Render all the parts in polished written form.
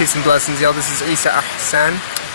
Peace and blessings, y'all. This is Isa Ahsan,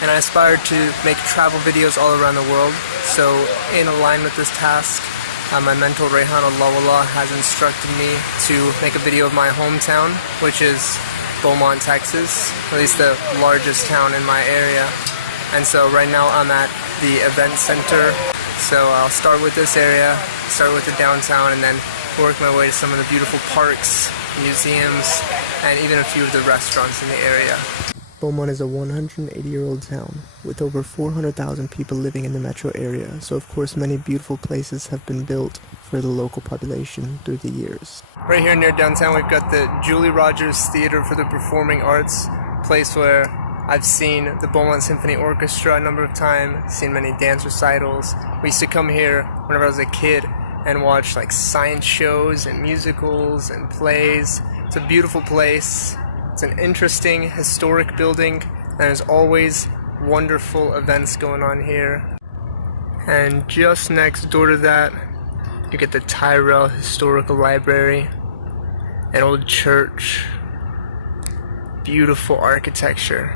and I aspire to make travel videos all around the world. So, in line with this task, my mentor Rehan Allah has instructed me to make a video of my hometown, which is Beaumont, Texas, at least the largest town in my area. And so right now I'm at the event center. So I'll start with this area, start with the downtown, and then work my way to some of the beautiful parks, museums, and even a few of the restaurants in the area. Beaumont is a 180-year-old town with over 400,000 people living in the metro area, so of course many beautiful places have been built for the local population through the years. Right here near downtown we've got the Julie Rogers Theater for the Performing Arts, place where I've seen the Beaumont Symphony Orchestra a number of times, seen many dance recitals. We used to come here whenever I was a kid and watch like science shows and musicals and plays. It's a beautiful place. It's an interesting historic building, and there's always wonderful events going on here. And just next door to that, you get the Tyrell Historical Library, an old church, beautiful architecture.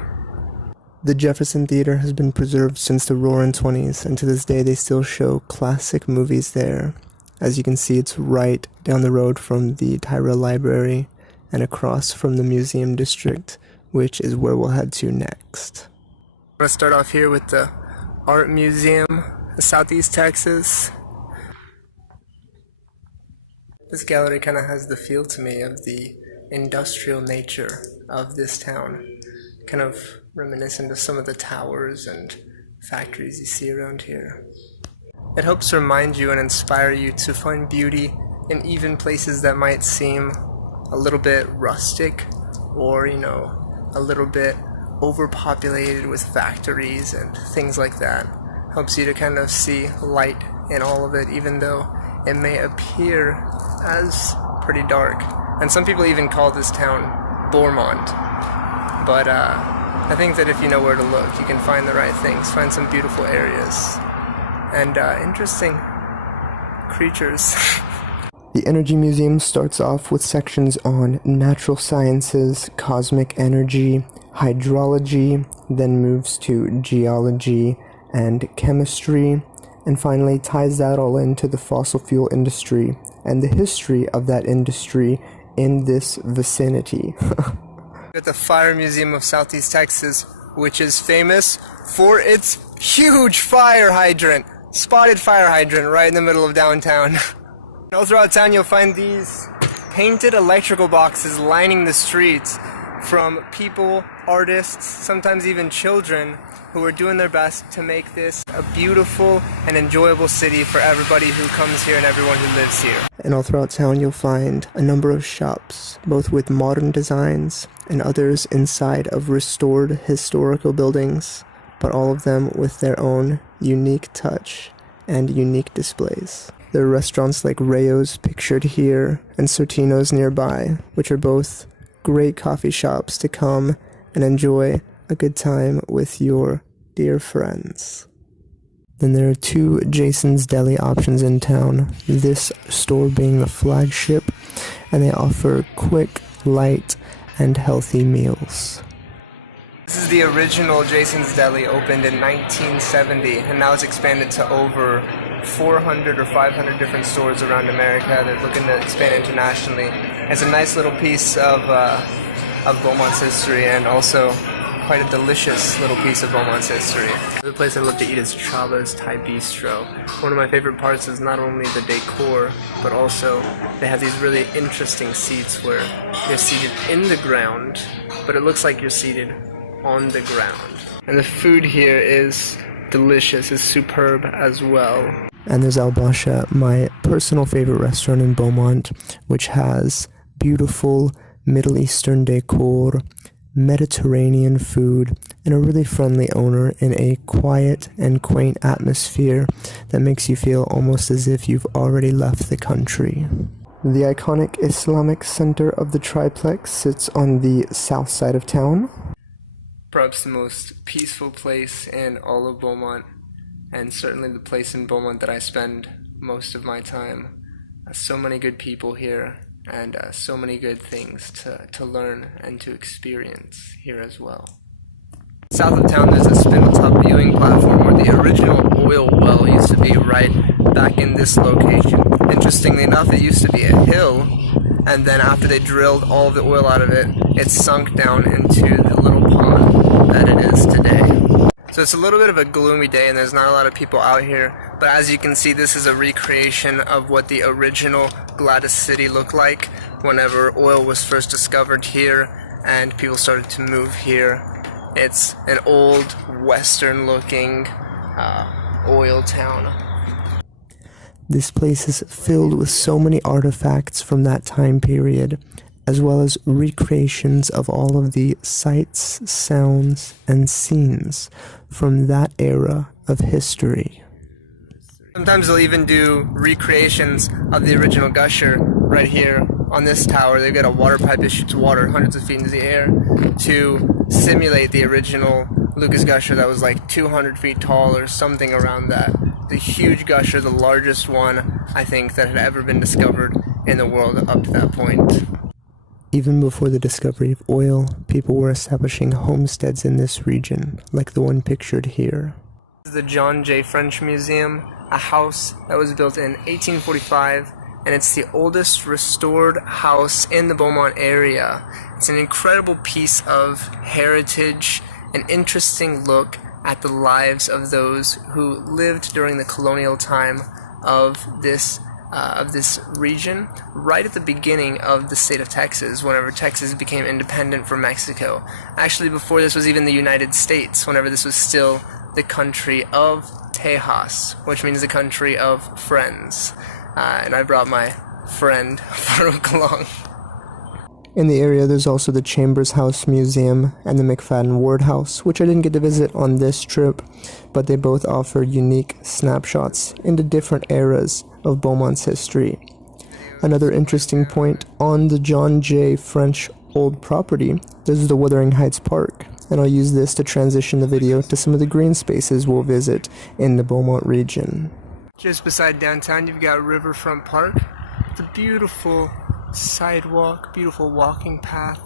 The Jefferson Theater has been preserved since the Roaring '20s, and to this day they still show classic movies there. As you can see, it's right down the road from the Tyrell Library and across from the Museum District, which is where we'll head to next. I'm going to start off here with the Art Museum of Southeast Texas. This gallery kind of has the feel to me of the industrial nature of this town, kind of reminiscent of some of the towers and factories you see around here. It helps remind you and inspire you to find beauty in even places that might seem a little bit rustic or, a little bit overpopulated with factories and things like that. Helps you to kind of see light in all of it, even though it may appear as pretty dark. And some people even call this town Beaumont. But I think that if you know where to look, you can find the right things, find some beautiful areas, and interesting creatures. The Energy Museum starts off with sections on natural sciences, cosmic energy, hydrology, then moves to geology and chemistry, and finally ties that all into the fossil fuel industry and the history of that industry in this vicinity. At the Fire Museum of Southeast Texas, which is famous for its huge fire hydrant, spotted fire hydrant right in the middle of downtown. All throughout town you'll find these painted electrical boxes lining the streets from people, artists, sometimes even children, who are doing their best to make this a beautiful and enjoyable city for everybody who comes here and everyone who lives here. And all throughout town you'll find a number of shops, both with modern designs and others inside of restored historical buildings, but all of them with their own unique touch and unique displays. There are restaurants like Rayo's pictured here and Sortino's nearby, which are both great coffee shops to come and enjoy a good time with your dear friends. Then there are two Jason's Deli options in town, this store being the flagship, and they offer quick, light, and healthy meals. This is the original Jason's Deli, opened in 1970, and now it's expanded to over 400 or 500 different stores around America. They're looking to expand internationally. It's a nice little piece of Beaumont's history, and also quite a delicious little piece of Beaumont's history. The place I love to eat is Chava's Thai Bistro. One of my favorite parts is not only the decor, but also they have these really interesting seats where you're seated in the ground, but it looks like you're seated on the ground. And the food here is delicious, is superb as well. And there's Al Basha, my personal favorite restaurant in Beaumont, which has beautiful Middle Eastern decor, Mediterranean food, and a really friendly owner in a quiet and quaint atmosphere that makes you feel almost as if you've already left the country. The iconic Islamic center of the triplex sits on the south side of town. Perhaps the most peaceful place in all of Beaumont, and certainly the place in Beaumont that I spend most of my time. So many good people here, and so many good things to learn and to experience here as well. South of town, there's a spindle-top viewing platform where the original oil well used to be, right back in this location. Interestingly enough, it used to be a hill, and then after they drilled all of the oil out of it, it sunk down into the little pond that it is today. So it's a little bit of a gloomy day and there's not a lot of people out here, but as you can see, this is a recreation of what the original Gladys City looked like whenever oil was first discovered here and people started to move here. It's an old western looking oil town. This place is filled with so many artifacts from that time period, as well as recreations of all of the sights, sounds, and scenes from that era of history. Sometimes they'll even do recreations of the original gusher right here on this tower. They've got a water pipe that shoots water hundreds of feet into the air to simulate the original Lucas gusher that was like 200 feet tall or something around that. The huge gusher, the largest one I think that had ever been discovered in the world up to that point. Even before the discovery of oil, people were establishing homesteads in this region, like the one pictured here. This is the John J. French Museum, a house that was built in 1845, and it's the oldest restored house in the Beaumont area. It's an incredible piece of heritage, an interesting look at the lives of those who lived during the colonial time of this region, right at the beginning of the state of Texas, whenever Texas became independent from Mexico. Actually, before this was even the United States, whenever this was still the country of Tejas, which means the country of friends. And I brought my friend Farouk along. In the area, there's also the Chambers House Museum and the McFadden Ward House, which I didn't get to visit on this trip, but they both offer unique snapshots into different eras of Beaumont's history. Another interesting point, on the John J. French old property, there's the Wuthering Heights Park, and I'll use this to transition the video to some of the green spaces we'll visit in the Beaumont region. Just beside downtown, you've got Riverfront Park. It's a beautiful sidewalk, beautiful walking path,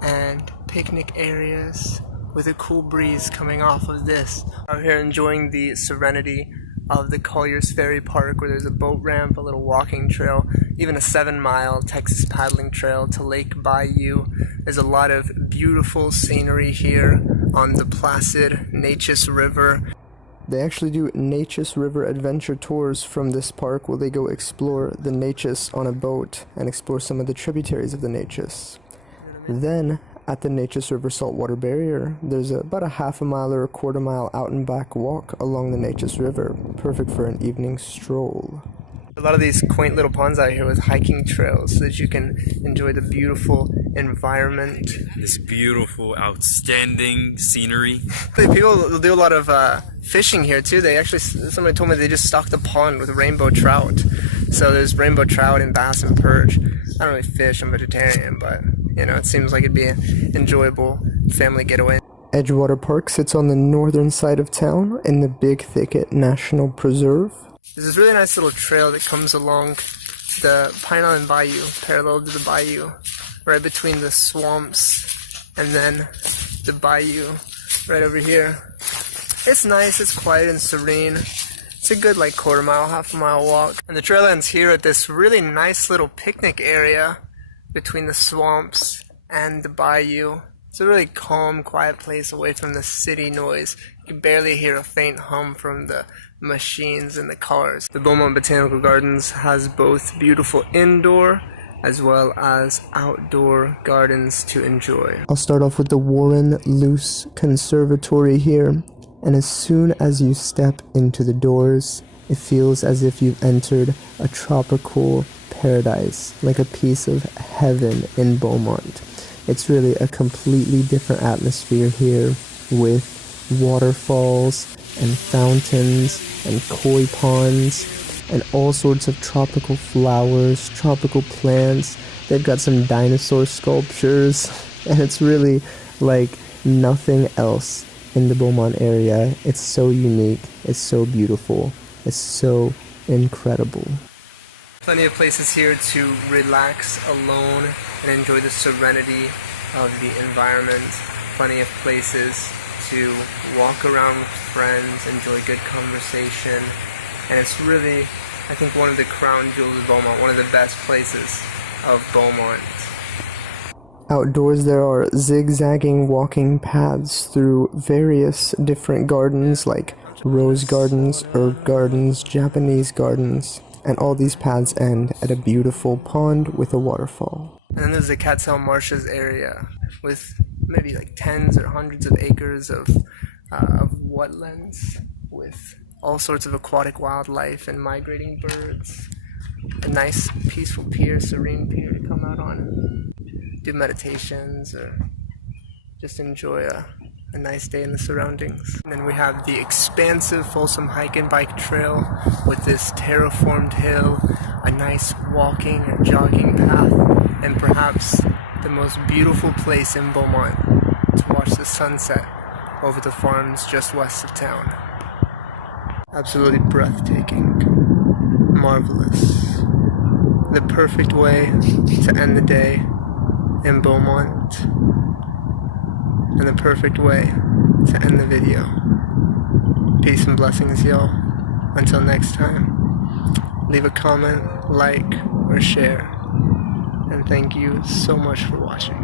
and picnic areas with a cool breeze coming off of this. Out here enjoying the serenity of the Collier's Ferry Park, where there's a boat ramp, a little walking trail, even a 7-mile Texas paddling trail to Lake Bayou. There's a lot of beautiful scenery here on the placid Neches River. They actually do Neches River adventure tours from this park where they go explore the Neches on a boat and explore some of the tributaries of the Neches. Then, at the Neches River Saltwater Barrier, there's about a half a mile or a quarter mile out and back walk along the Neches River, perfect for an evening stroll. A lot of these quaint little ponds out here with hiking trails so that you can enjoy the beautiful environment. This beautiful, outstanding scenery. People do a lot of fishing here too. Somebody told me they just stocked the pond with rainbow trout. So there's rainbow trout and bass and perch. I don't really fish, I'm vegetarian, but you know, it seems like it'd be an enjoyable family getaway. Edgewater Park sits on the northern side of town in the Big Thicket National Preserve. There's this really nice little trail that comes along the Pine Island Bayou, parallel to the bayou, right between the swamps and then the bayou right over here. It's nice, it's quiet and serene. It's a good like quarter mile, half a mile walk. And the trail ends here at this really nice little picnic area between the swamps and the bayou. It's a really calm, quiet place away from the city noise. You can barely hear a faint hum from the machines and the cars. The Beaumont Botanical Gardens has both beautiful indoor as well as outdoor gardens to enjoy. I'll start off with the Warren Luce Conservatory here, and as soon as you step into the doors, it feels as if you've entered a tropical paradise, like a piece of heaven in Beaumont. It's really a completely different atmosphere here with waterfalls and fountains and koi ponds and all sorts of tropical flowers, tropical plants. They've got some dinosaur sculptures, and it's really like nothing else in the Beaumont area. It's so unique, it's so beautiful, it's so incredible. Plenty of places here to relax alone and enjoy the serenity of the environment. Plenty of places to walk around with friends, enjoy good conversation, and it's really, I think, one of the crown jewels of Beaumont, one of the best places of Beaumont. Outdoors, there are zigzagging walking paths through various different gardens like rose gardens, herb gardens, Japanese gardens, and all these paths end at a beautiful pond with a waterfall. And then there's the Catsell Marshes area with maybe like tens or hundreds of acres of wetlands with all sorts of aquatic wildlife and migrating birds. A nice peaceful pier, serene pier to come out on and do meditations or just enjoy a nice day in the surroundings. And then we have the expansive Folsom hike and bike trail with this terraformed hill, a nice walking or jogging path, and perhaps the most beautiful place in Beaumont to watch the sunset over the farms just west of town. Absolutely breathtaking, marvelous. The perfect way to end the day in Beaumont, and the perfect way to end the video. Peace and blessings, y'all. Until next time, leave a comment, like, or share. And thank you so much for watching.